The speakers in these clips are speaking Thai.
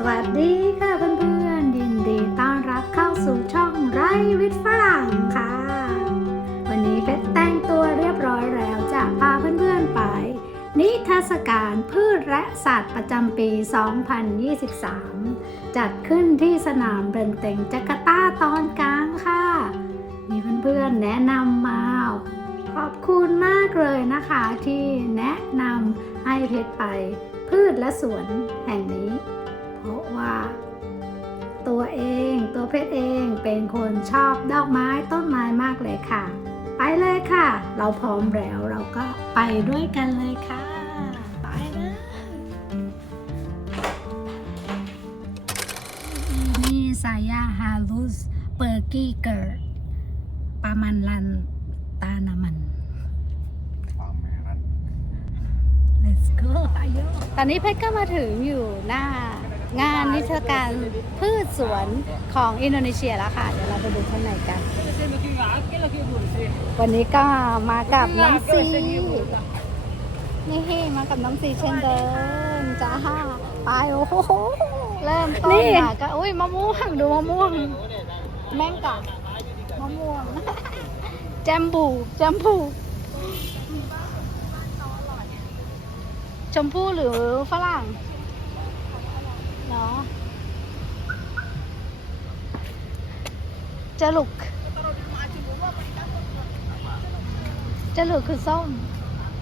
สวัสดีค่ะเพื่อนๆยินดีต้อนรับเข้าสู่ช่องไรวิทย์ฝรั่งค่ะ วันนี้เพชรแต่งตัวเรียบร้อยแล้วจะพาเพื่อนๆไป นิทรรศการพืชและสัตว์ประจำปี 2023 จัดขึ้นที่สนามเบนเต็งจาการ์ตาตอนกลางค่ะ มีเพื่อนๆแนะนำมาขอบคุณมากเลยนะคะที่แนะนำให้เพชรไปพืชและสวนแห่งนี้ ตัวเองตัวเพชรเองเป็นคนชอบดอกไม้ต้นไม้มากเลยค่ะ ไปเลยค่ะ เราพร้อมแล้วเราก็ไปด้วยกันเลยค่ะ ไปเลยนี่สายาฮาลุสเปอร์กี้เกิร์ปามันลันตานามัน pameran Let's go อายุตอนนี้เพชรก็มาถึงอยู่หน้า งานนิทรรศการพืชสวนของอินโดนีเซียแล้วค่ะ เดี๋ยวเราไปดูข้างในกัน วันนี้ก็มากับน้องซีนี่มากับน้องซีเช่นเดิมจ้าไปโอ้โหเริ่มต้นมาก็อุ้ยมะม่วงดูมะม่วง แม่งกับมะม่วงแจมบูแจมบูชมพู่หรือฝรั่ง เนาะจะลุกจะลุกคือส้ม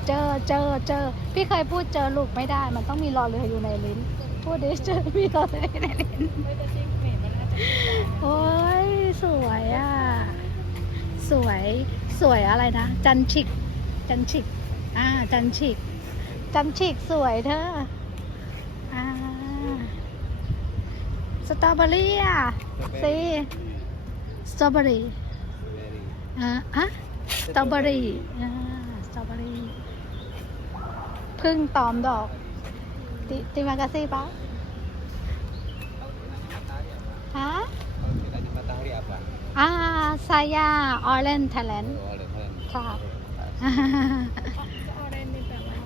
เจอเจอเจอ พี่เคยพูดเจอลุกไม่ได้ มันต้องมีรอเรืออยู่ในลิ้น พูดดิเจอมีรอเรืออยู่ในลิ้นโอ้ยสวยอะ สวยสวยอะไรนะ จันฉิก จันฉิก อ่า จันฉิก จันฉิกสวยเธออ่า สตรอเบอรี่อะสิสตรอเบอรี่อ่าอะสตรอเบอรี่อ่าสตรอเบอรี่พึ่งตอมดอกติติมากาซีปะฮะ kita di matahari apa อ่าซายาออเรน t ท l e n t oh oleh kalian ครับ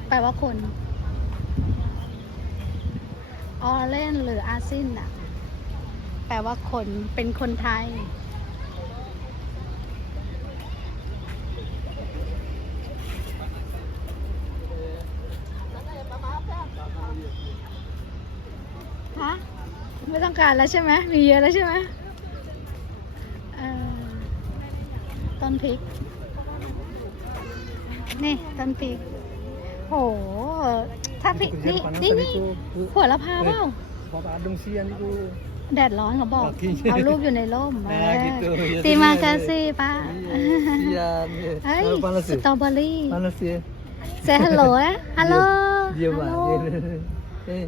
แปลว่าคน ออเรนหรืออาซินอะ แปลว่าคนเป็นคนไทย ฮะ ไม่ต้องการแล้วใช่ไหม มีเยอะแล้วใช่ไหมเอ่อต้นพริก นี่ ต้นพริก โห ถ้าพริก นี่ นี่นี่หัวละพาเปล่า bapak adung sian itu แดดร้อนเขาบอกกินเอารูปอยู่ในร่มแม่กินตัวเยอะตีมากาซีป้า sian เฮ้ย panas สตรอเบอรี่ panas ya เซฮัลโหลนะฮัลโหล dia pak eh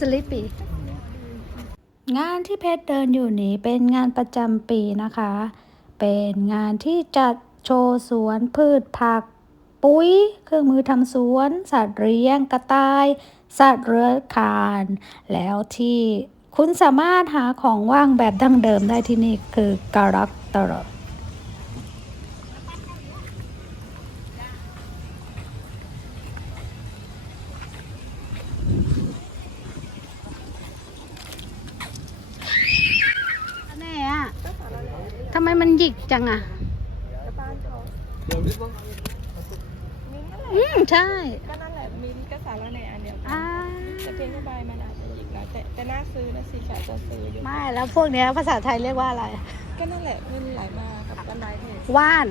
สลิปปี้งานที่เพชรเดินอยู่นี้เป็นงานประจำปีนะคะ เป็นงานที่จัดโชว์สวนพืชผัก ปุ๋ย เครื่องมือทำสวน สัตว์เลี้ยงกระต่าย สัตว์เลื้อยคลาน แล้วที่ คุณสามารถหาของว่างแบบดั้งเดิมได้ที่นี่คือการักตรอแน่อะทำไมมันหยิกจังอะอืม ใช่ แล้วแต่แต่น่าซื้อนะสิค่ะจะซื้ออยู่ไม่แล้วพวกเนี้ยภาษาไทยเรียกว่าอะไร ก็นั่นแหละมันไหลมากับต้นไม้เทศว่าน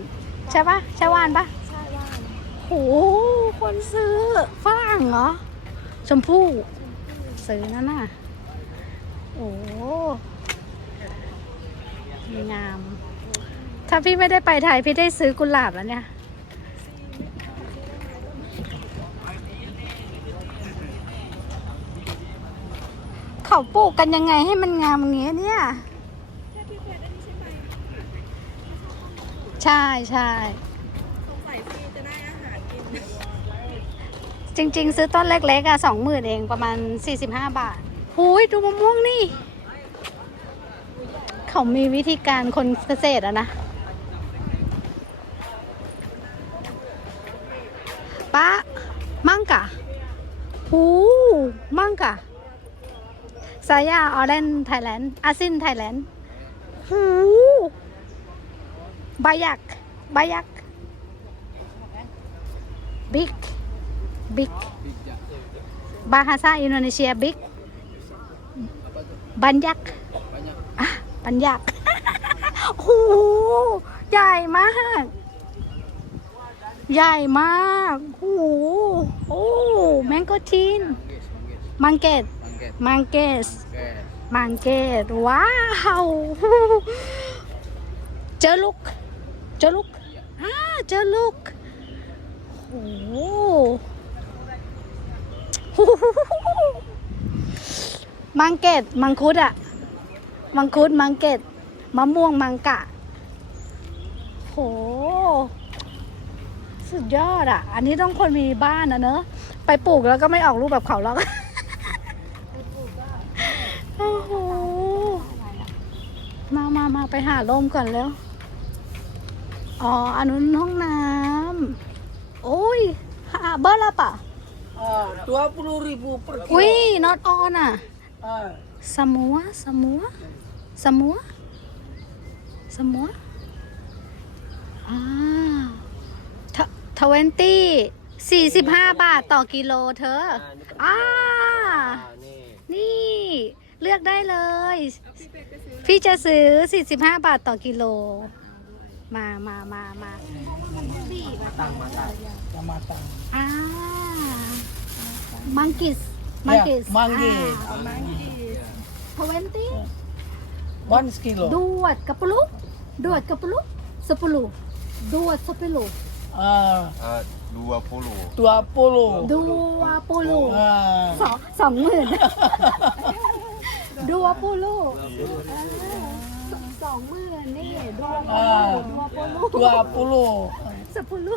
ใช่ปะใช่ว่านปะใช่ว่าโหคนซื้อฝรั่งเหรอ ชมพู่ซื้อนั่นน่ะ โอ้งาม ถ้าพี่ไม่ได้ไปไทย พี่ได้ซื้อกุหลาบแล้วเนี่ย เขาปลูกกันยังไงให้มันงามอย่างเงี้ยเนี่ย ใช่ใช่สงสัยพี่จะได้อาหารกินจริง ๆ ซื้อต้นเล็กๆอะสองหมื่นเองประมาณ 45 บาทหูยดูมะม่วงนี่ เขามีวิธีการคนเกษตรอะนะป้ามังกะหูมังกะ สายาออเรนไทยแลนด์อาซินไทยแลนด์หูบายักบายักบิ๊กบิ๊กบาฮาซาอินโดนีเซียบิ๊กบันยักอะบันยักโอ้โหใหญ่มาก ใหญ่มากโอ้โหโอ้แมงโกทีนมังเกต มังเกสมังเกตว้าวเจอลูกเจอลูกอ่าเจอลูกโอ้โหมังเกตมังคุดอะมังคุดมังเกตมะม่วงมังกะ โห สุดยอดอะอันนี้ต้องคนมีบ้านนะเนอะ ไปปลูกแล้วก็ไม่ออกรูปแบบเขาหรอก โอ้โห มามามาไปหาลมก่อนแล้ว อ๋อ อันนู้นห้องน้ำโอ้ยหาเบอร์ละปะ Ah, dua puluh ribu per อุ้ย not on อะ Ah, semua semua semua semua อ่าทเวนตี้สี่สิบห้าบาทต่อกิโลเธอ อ่า นี่ เลือกได้เลย พี่จะซื้อ 45 บาทต่อกิโล มามามามาสี่บาท yang matang. อ่ามังกิสมังกิส Ya, manggis. มังกีทเวนตี้ One kilo. ดวดกับปลุดวดกับปลุสปลุดวดสปลุ Ah, Ah, 20. dua puluh. ดัวปลุ Ah. สองสองหมื่น ดัวปลุสองหมื่นนี่ดัวปลุดัวปลุ Dua puluh. สปลุ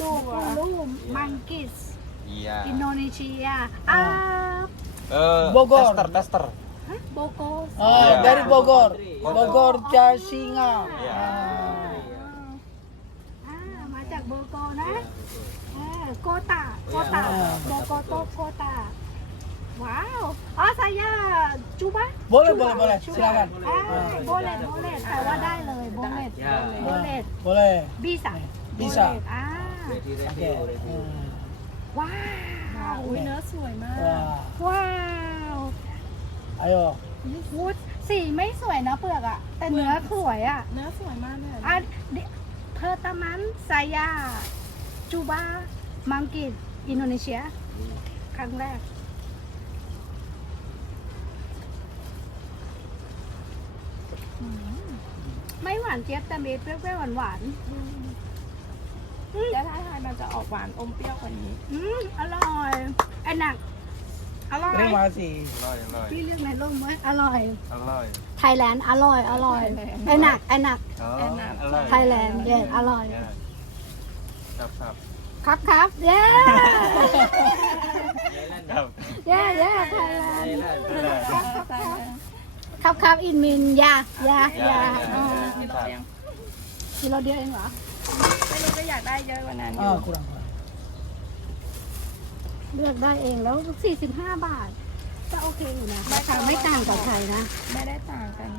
ดัวปลุมังกิส Iya. อินโดนีเซียอ่า Eh, Bogor. Tester, tester. โบโกส Ah, dari Bogor. Bogor Jasinga. Ah. อ่ามาจากโบโกนะเออโกตาโกตาโบโกโตโกตาว้าว อ๋อสายาจูบะ Boleh, boleh, boleh. Silakan. อ่าโบเลตโบเลตแต่ว่าได้เลยโบเลตโบเลต Boleh. บีซ่า Bisa อ่า Oke. Hmm. ว้าวอุ้ยเนื้อสวยมาก Wah. ว้าว Ayo. วุฒสีไม่สวยนะเปลือกอะแต่เนื้อสวยอะเนื้อสวยมากเลยอะเดเพอร์ตามันไซยาจูบามังกิดอินโดนีเซีย ครั้งแรก ไม่หวานเจี๊ยบแต่มีเปรี้ยวๆหวานแล้วท้ายทายมันจะออกหวานอมเปรี้ยวกว่านี้ๆอืมอร่อยไอ้หนักอร่อย Terima kasih. Alloy, alloy. พี่เลือกในร่มไว้อร่อย Alloy. ไทยแลนด์ อร่อย อร่อย ไอ้หนัก ไอ้หนัก Oh, Enak. alloy. ไทยแลนด์ เย็นอร่อย Ya. Sap, sap. ครับครับเย้ Sap. เย้ เย้ ไทยแลนด์ Alloy. ครับครับ อินมินยายายา Ya, ya, อ่า ya. กิโลเดียวกิโลเดียวเองเหรอไม่รู้ก็อยากได้เยอะกว่านั้นอยู่ Ah, kurang. kurang. เลือกได้เองแล้ว 45 บาท ก็โอเคอยู่นะราคาไม่ต่างกับไทยนะ ไม่ได้ต่างกัน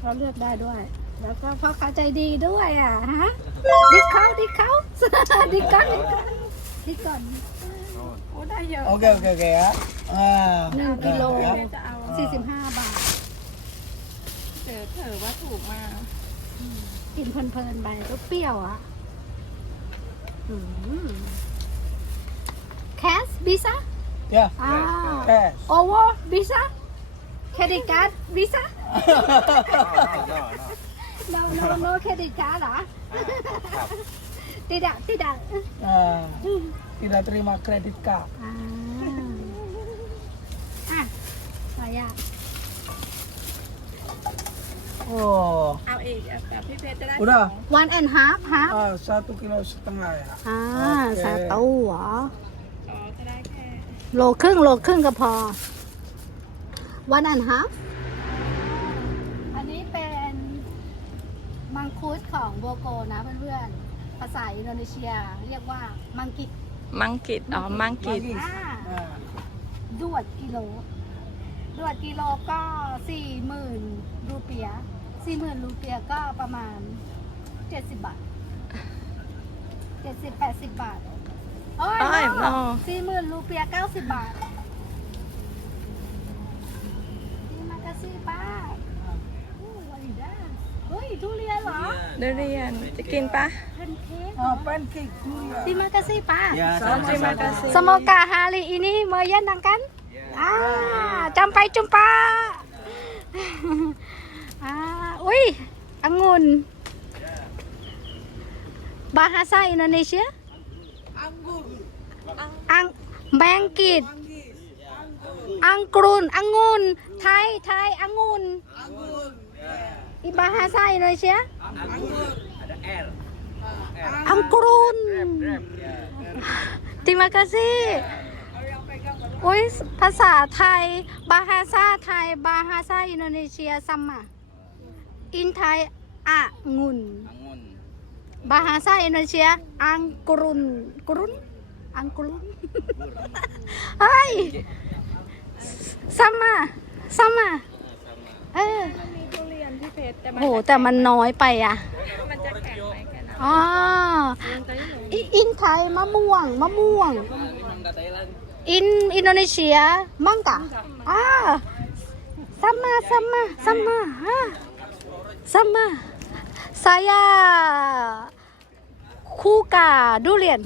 เราเลือกได้ด้วย แล้วก็พ่อค้าใจดีด้วยอะฮะดิสคาวดิสคาวดิสคาวดิสก่อนโอ้ได้เยอะ Oke, oke, oke ya. Ah. หนึ่งกิโล ya. เดี๋ยวจะเอา 45บาทเจอเถอะว่าถูกมากกินเพลินๆไปก็เปรี้ยวอะแคสบิซ่า Ya. อ่า Cash. โอเวอร์บิซ่าเครดิตการ์ดบิซ่า No, no, no. no no no เครดิตการ์ดเหรอ tidak tidak Ah, tidak terima kredit card. อ่ อะไรอะ Oh. เอาอีกแบบพี่เพชรจะได้ Udah. one and half half Ah, satu kilo setengah ya. อ่าโอเค สาตู้เหรอ อ๋อจะได้แค่โลครึ่งโลครึ่งก็พอ one and half อันนี้เป็นมังคุดของโบโกนะเพื่อนๆ ภาษาอินโดนีเซียเรียกว่ามังกิดมังกิดอ๋อมังกิด Manggis. Ah. Nah, ดวดกิโล ดวดกิโลก็สี่หมื่นรูเปียสี่หมื่นรูเปียก็ประมาณเจ็ดสิบบาทเจ็ดสิบแปดสิบบาท โอ้ยโอ้ยโ no สี่หมื่นรูเปียเก้าสิบบาทนี่มากระซี่ป้าโอ้วาริด้าเฮ้ยทุเรียนเหรอเดเรียนจะกินปะแพนเค้ก Ah, pancake durian. Terima kasih Pak. Ya, Terima kasih. Semoga hari ini menyenangkan. Ah, sampai jumpa. ah, wih, anggun. Bahasa Indonesia? Ang bangkit. Angkrun, angun. Thai, Thai, angun. Di bahasa Indonesia? Ada R. Angkrun. Terima kasih. โอ้ยภาษาไทยบาฮาซาไทยบาฮาซาอินโดนีเซียซัมมาอินไทยอะงุน Angun. บาฮาซาอินโดนีเซียอังกรุน กรุนอังกรุนเฮ้ยซัมมาซัมมาเออมันมีทุเรียนที่เพชรแต่มันโหแต่มันน้อยไปอะ มันจะแข็งไหมแค่นั้นอ๋อ อิอินไทยมะม่วง มะม่วงอินอิ นโดนีเซียมังกะอ่าซัมมาซัมมาซัมมาฮะซัมมา saya kuka durian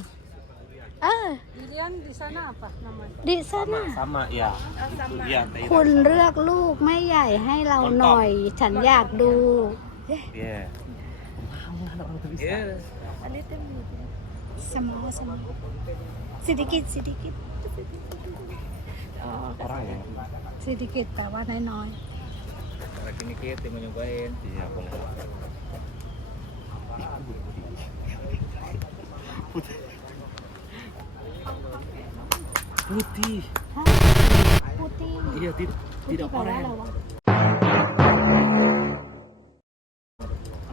ah Durian di sana apa namanya? di sana Sama ya. เอาซัมมา Iya, คุณเลือกลูกไม่ใหญ่ให้เราหน่อย ฉันอยากดู Iya. Iya. อันนี้เต็มหมดเลย small small sedikit sedikit Orang ya. sedikit แต่ว่าน้อย Lagi nih kita mau nyobain. Iya, boleh. Putih. ๆพูดตี้ Iya, tidak พูดตี้แปลว่าอะไรวะ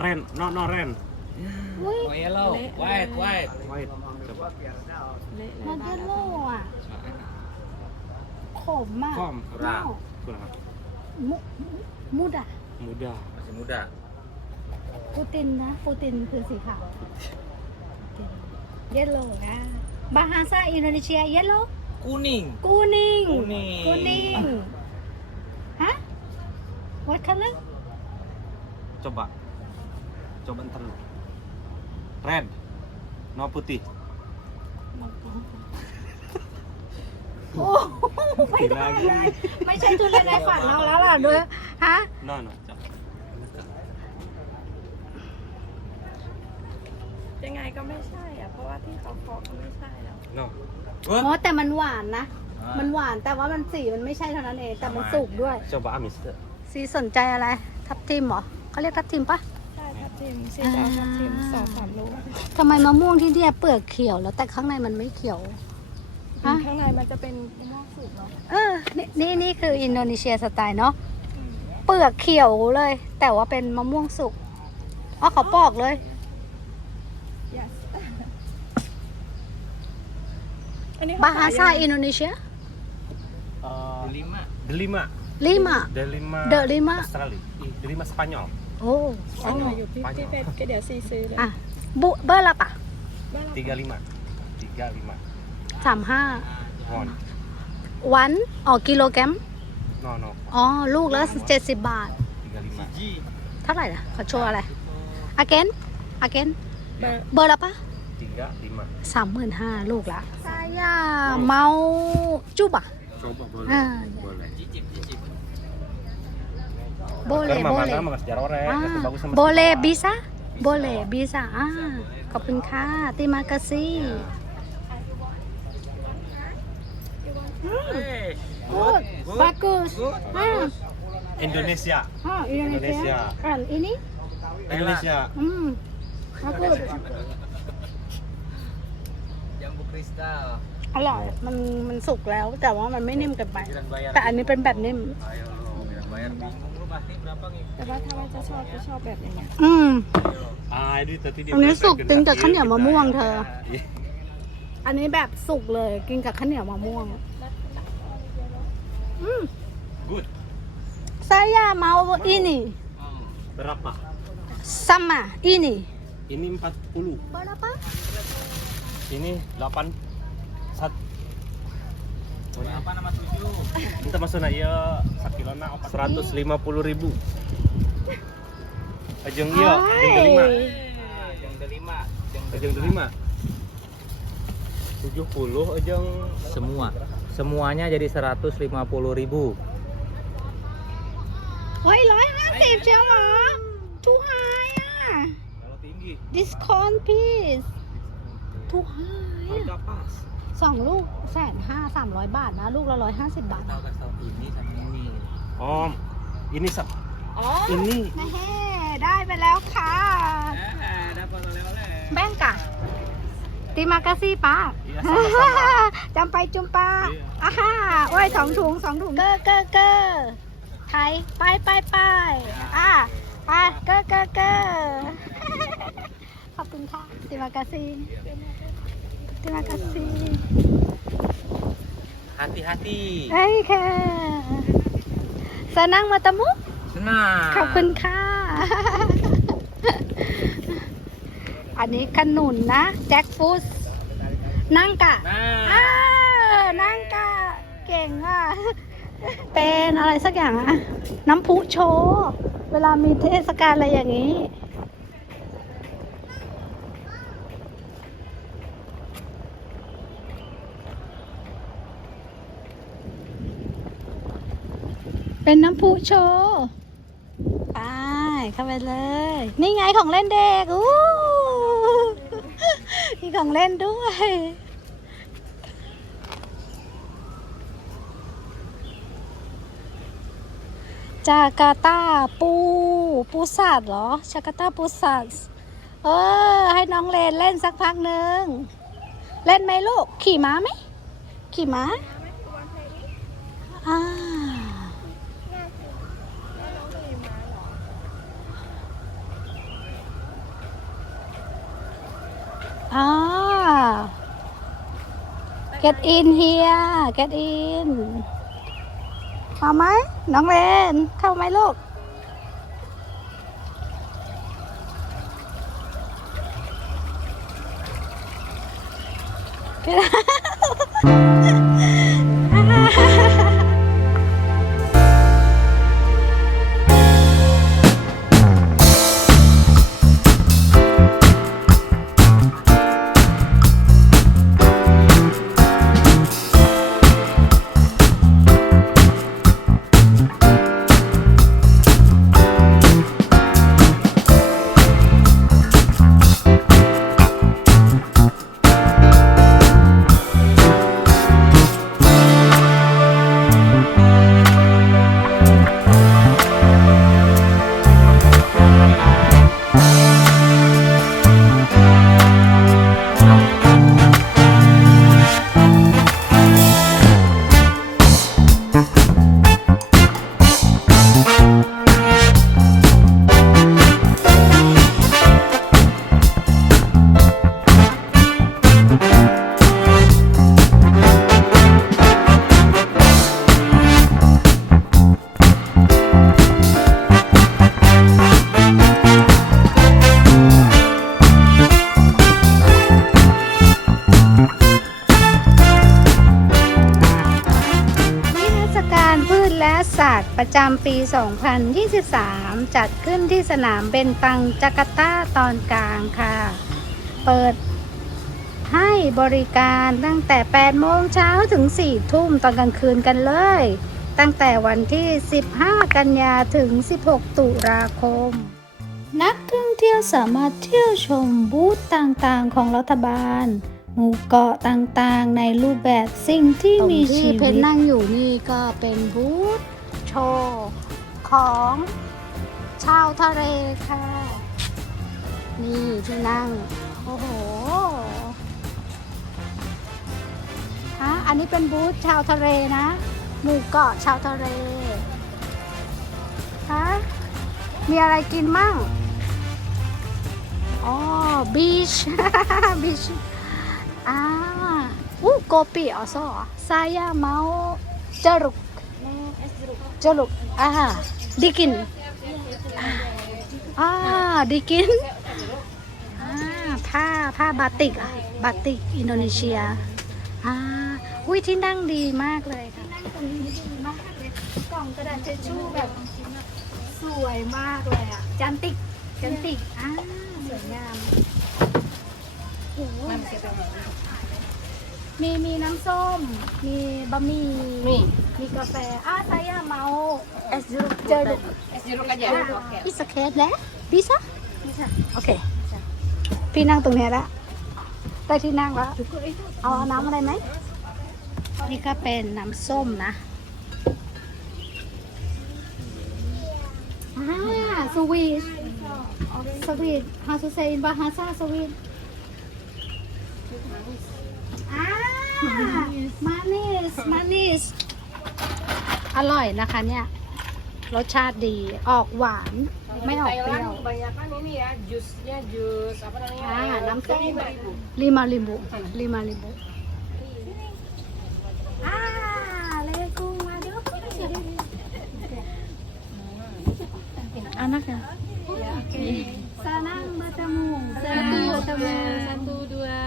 Ren, no no Ren. อุ้ย Oh, yellow. White, white. Wait, coba. เละมันเยลโล่อะขมอะ Kom, เน่า kurang. มุมุดอะ Muda. Masih muda. ปูตินนะปูตินคือสีขาวเยลโล่นะบาฮาซาอินโดนีเซียเยลโล่ Kuning. กูนิง Kuning กูนิงฮะ what color Coba. Coba ntar. Red. No putih. โอ้ไม่ได้เลยไม่ใช่ทุเรียนในฝันเราแล้วล่ะด้วยฮะ No no. Coba. ยังไงก็ไม่ใช่อะ เพราะว่าที่เขาเคาะก็ไม่ใช่แล้ว No. อ๋อแต่มันหวานนะ มันหวานแต่ว่ามันสีมันไม่ใช่เท่านั้นเองแต่มันสุกด้วย Coba amis. สีสนใจอะไร ทับทิมเหรอเขาเรียกทับทิมปะใช่ ทับทิมซีดาวทับทิมสองสามลูกทำไมมะม่วงที่เนี่ยเปลือกเขียวแล้วแต่ข้างในมันไม่เขียวฮะข้างในมันจะเป็นมะม่วงสุกเนาะเออนี่นี่นี่คืออินโดนีเซียสไตล์เนาะเปลือกเขียวเลย แต่ว่าเป็นมะม่วงสุกอ๋อเขาปอกเลย yes อันนี้เขบาฮาซาขยยังไงอินโดนีเซีย Uh, Lima. delima. ลิมา Delima. The lima. Australia. Ih, delima Spanyol. โอ้อ๋ออยู่ที่ที่เพชรก็เดี๋ยวซีซื้อเลยอะบุเบอร์ละปะบ้านเรา 35. 35. สามห้า Won. วันอ๋อกิโลแกรัม No no. อ๋อ ลูกละเจ็ดสิบบาท 35. Ji. เท่าไหร่นะเขาโชว์อะไรอาเกนอาเกนเบอร์เบอร์ละปะ 35. สามหมื่นห้าลูกละซายาเมาจุบอะ Coba boleh. Ah, boleh. Cicip, cicip. โบเล Kan โบ mama เล kan makan sejarah orek. อ่า Itu bagus sama โบเล sejarah. บิซ่าโบเลบิซ่าอ่าขอบคุณค่ะติมากาซี Hey. กูดบากุสอ่า Indonesia. อ่าอินโดนีเซีย Indonesia อ่านอันนี้ Indonesia. อืมบากุส Jambu kristal. อร่อย มัน มันสุกแล้ว แต่ว่ามันไม่นิ่มเกินไป Bilang bayar. แต่อันนี้เป็นแบบนิ่ม Ayo lo, bilang bayar bingung lu pasti berapa nih? แต่ว่าถ้าว่าจะชอบก็ชอบแบบอย่างเงี้ยอืม Ah, ini tadi dia อันนี้ bilang สุก second จึงกับ kaki ข้าวเหนียวมะม่วงเธอ Iya. อันนี้แบบสุกเลยกินกับข้าวเหนียวมะม่วงแล้ว Good. Saya mau ini Berapa? sama ini. Ini 40. Berapa? Ini 8 sat Apa nama tujuh? Kita masuk na iya sakilona 150 ribu. Ajeng iya, ajeng delima. Ah, yang delima. Ajeng delima. 70 ajeng Semua. Semuanya jadi 150 ribu. Ôi, ร้อยห้าสิบเชียวเหรอทูไฮอะ kalau tinggi. discount please ทูไฮอะ Harga pas. สองลูกแสนห้าสามร้อยบาทนะ ลูกละร้อยห้าสิบบาท Tahu kasih ini sama ini. Oh, ini sa อ๋อ ini แม่ได้ไปแล้วค่ะ Eh, dapat oleh-oleh. แบงกะติมากาซี่ป้า Iya, sama-sama. จำไปจุมป้า Iya. อ่าฮ่าโอ้ยสองถุงสองถุงเกอร์เกอร์เกอร์ไทยไปไปไปอ่าไปเกอร์เกอร์เกอร์ขอบคุณค่ะติมากาซี่ ติมากาซี่ Hati-hati. เฮ้ยค่ะสนังมาตะมุ Senang. ขอบคุณค่ะ อันนี้ขนุนนะแจ็คฟุตนั่งกะ Nah. อ้าวนั่งกะ เก่งอะ เป็นอะไรสักอย่างอะน้ำพุโชว์ เวลามีเทศกาลอะไรอย่างนี้ เป็นน้ำพุโชว์ไปเข้าไปเลย นี่ไงของเล่นเด็กอู้มีของเล่นด้วยจาการ์ตาปูปูสัตว์เหรอจาการ์ตาปูสัตว์เออ ให้น้องเลนเล่นสักพักหนึ่ง เล่นไหมลูก ขี่ม้าไหม ขี่ม้าอ่าอ่า get in here get in เข้าไหมน้องเลนเข้าไหมลูกนิ จำปี 2023 จัดขึ้นที่สนามเบนตังจาการ์ตาตอนกลางค่ะ เปิดให้บริการตั้งแต่ 8 โมงเช้าถึง 4 ทุ่มตอนกลางคืนกันเลย ตั้งแต่วันที่ 15 กันยาถึง 16 ตุลาคม นักท่องเที่ยวสามารถเที่ยวชมบูธต่างๆของรัฐบาล หมู่เกาะต่างๆ ในรูปแบบสิ่งที่มีชีวิตเพนนั่งอยู่นี่ก็เป็นบูธ โชของชาวทะเลค่ะ นี่ที่นั่ง โอ้โหฮะอันนี้เป็นบูธชาวทะเลนะ หมู่เกาะชาวทะเลฮะมีอะไรกินมั่งอ๋อบีชบีช Ah, uh, kopi also. Saya mau jeruk. jeruk ah dikin ah dikin อ่าผ้าผ้าบาติกอะบาติกอินโดนีเซียอ่าอุ้ยที่นั่งดีมากเลยค่ะนั่งตรงนี้ดีมากเลยกล่องกระดาษเชชชู่แบบสวยมากเลยอะจันติกจันติกอ่าสวยงามโอ้โหมีมีน้ำส้ม มีบะหมี่ มีมีกาแฟอ่าไซยาเมาเอสยูเจอ Es jeruk aja. Oke. อิสเคสแล้วบิซ่าโอเค พี่นั่งตรงเนี้ยละได้ที่นั่งแล้วเอาน้ำอะไรไหม นี่ก็เป็นน้ำส้มนะอ่าสวีทสวีท how to say in Bahasa สวีทอ่ามานิสมานิส อร่อยนะคะเนี่ย รสชาติดีออกหวาน ไม่ออกเปรี้ยว Kebanyakan ini ya, jusnya jus apa namanya? อ่าน้ำส้ม lima ribu. ลิมาลิมบุลิมาลิมบุอ่าเลกูมาดูอา nak ya Sanang bertemu Sanang bertemu Satu, dua.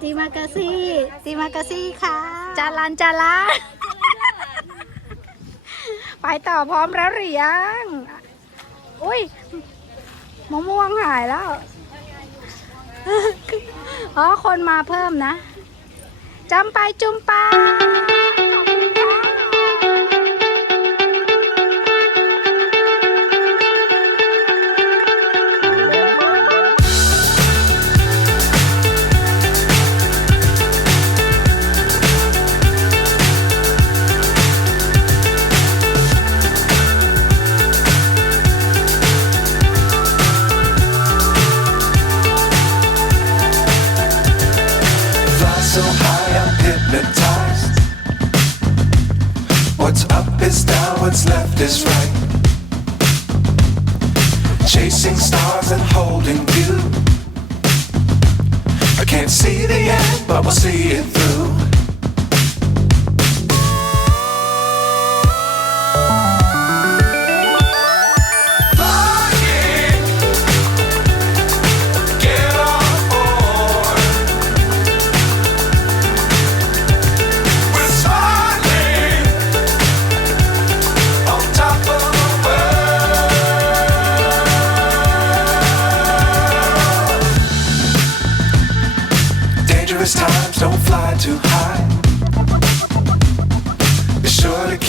Oke sampai jumpa ah Terima kasih Terima kasih ค่ะ jalan-jalan ไปต่อพร้อมแล้วหรือยัง อุ้ยมะม่วงหายแล้ว อ๋อ คนมาเพิ่มนะจำไปจุมป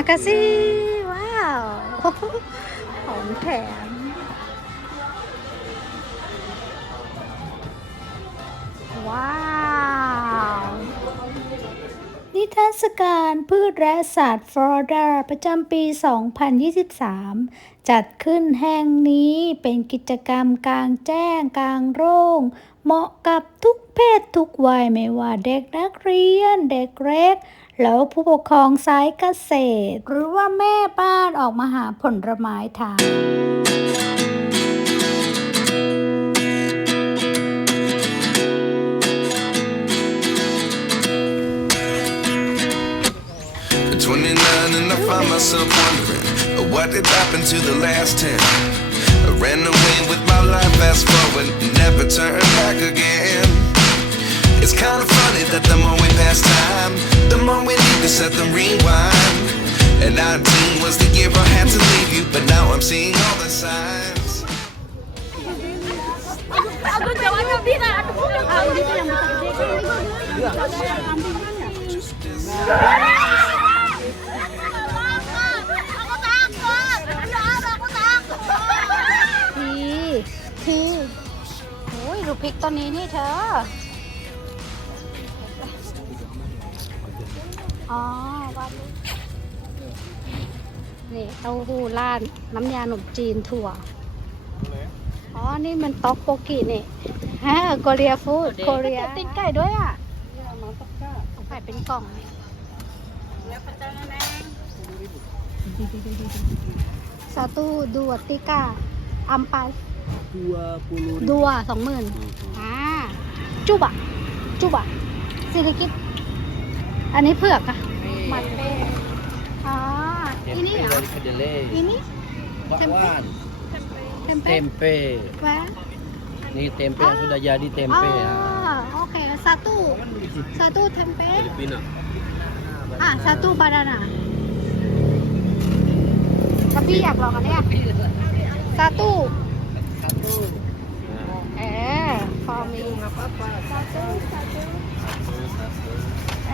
Terima kasih ว้าวของแถมว้าวนิทรรศการพืชและสัตว์ฟลอริดาประจำปี 2023 จัดขึ้นแห่งนี้เป็นกิจกรรมกลางแจ้งกลางโร่งเหมาะกับทุกเพศทุกวัยไม่ว่าเด็กนักเรียนเด็กเล็ก แล้วผู้ปกครองสายเกษตร หรือว่าแม่บ้านออกมาหาผลไม้ทาน At 29 and I find myself wondering uh, what did happen to the last 10. I ran away with my life, fast forward, never turn back again. It's kind of funny that the more we pass time, the more we need to set the rewind. And 19 was the year I had to leave you, but now I'm seeing all the signs. พี่โอ้ยดูพริกต้นนี้นี่เธอ อ๋อว่าลูกนี่เต้าหู้ราดน้ำยาขนมจีนถั่ว อ๋อ นี่มันต๊อกโปกินี่ฮะโกเรียฟู้ดโกเรียติดไก่ด้วยอะเอาไก่เป็นกล่องสาตูดูติกาอัมไป20ดัวสองหมื่นอ่าจุบะจุบะซิลิกิต อันนี้เผือกอะมันเป้อ๋ออีนี่เหรอ kedelai อีนี่ bakwan เต็มเป้ tempe แวะ ini tempe yang sudah jadi อ๋ tempe อ ya โอเคซาตูซาตูเทมเป้ Pina. อะซาตูบานาน่าถ้าพี่อยากลองอันเนี้ยซาตู satu เออฟอร์มีซาตูซาตู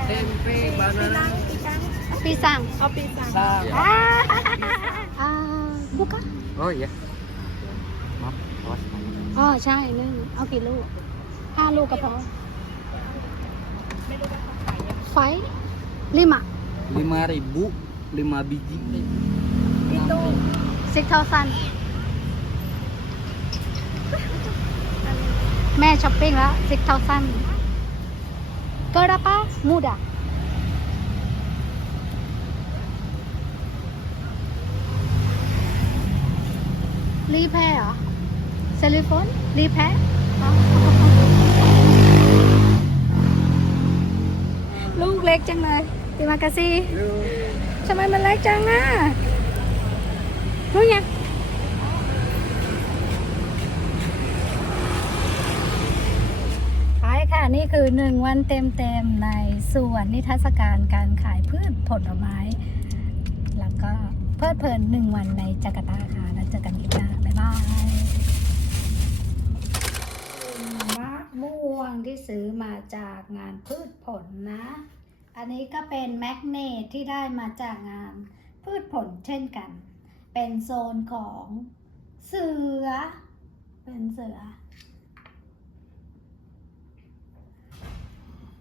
tempe banana ปีซังเอาปีสั่ง sang อ่าอ่าบุกะ Oh iya. Maaf, awas. อ๋อใช่นึ่งเอากี่ลูกห้าลูกก็พอไฟลิมะ5000 5 biji ซิกเทาซันแม่ช้อปปิ้งแล้วซิก เทาซันเกิดปะมูดารีแพร์เหรอเซลิโฟนรีแพร์ลูกเล็กจังเลยติมากาซีทำไมมันเล็กจังอะรู้ยังขายค่ะ นี่คือหนึ่งวันเต็มๆในสวนนิทรรศการการขายพืชผลไม้ แล้วก็เพลิดเพลินหนึ่งวันในจาการ์ตาค่ะ แล้วเจอกันคลิปหน้าบ๊ายบายมะม่วงที่ซื้อมาจากงานพืชผลนะ อันนี้ก็เป็นแมกเนตที่ได้มาจากงานพืชผลเช่นกัน เป็นโซนของเสือ เป็นเสือ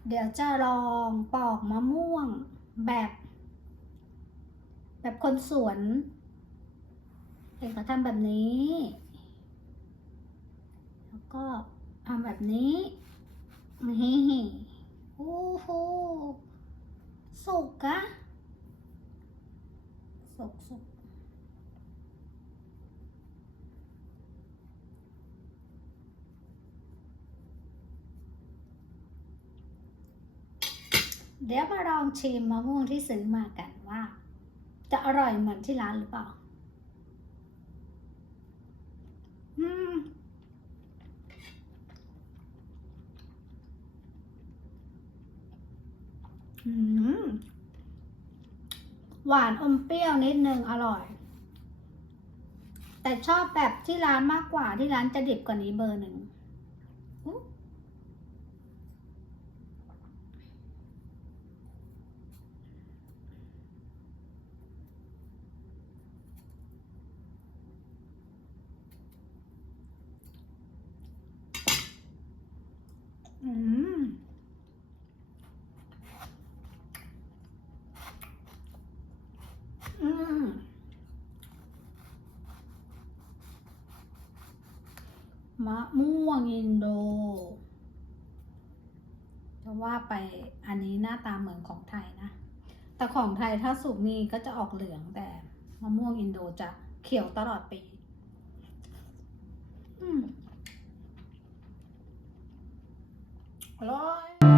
เดี๋ยวจะลองปอกมะม่วงแบบ แบบคนสวนเห็นเขาทำแบบนี้ แล้วก็ทำแบบนี้ นี่โอ้โหสุกอะสุกสุก เดี๋ยวมาลองชิมมะม่วงที่ซื้อมากันว่า จะอร่อยเหมือนที่ร้านหรือเปล่า อืม อืม หวานอมเปรี้ยวนิดนึงอร่อย แต่ชอบแบบที่ร้านมากกว่าที่ร้านจะดิบกว่านี้เบอร์หนึ่งอืม อืม มะม่วงอินโดจะว่าไปอันนี้หน้าตาเหมือนของไทยนะ แต่ของไทยถ้าสุกนี่ก็จะออกเหลืองแต่มะม่วงอินโดจะเขียวตลอดปีอืมอร่อย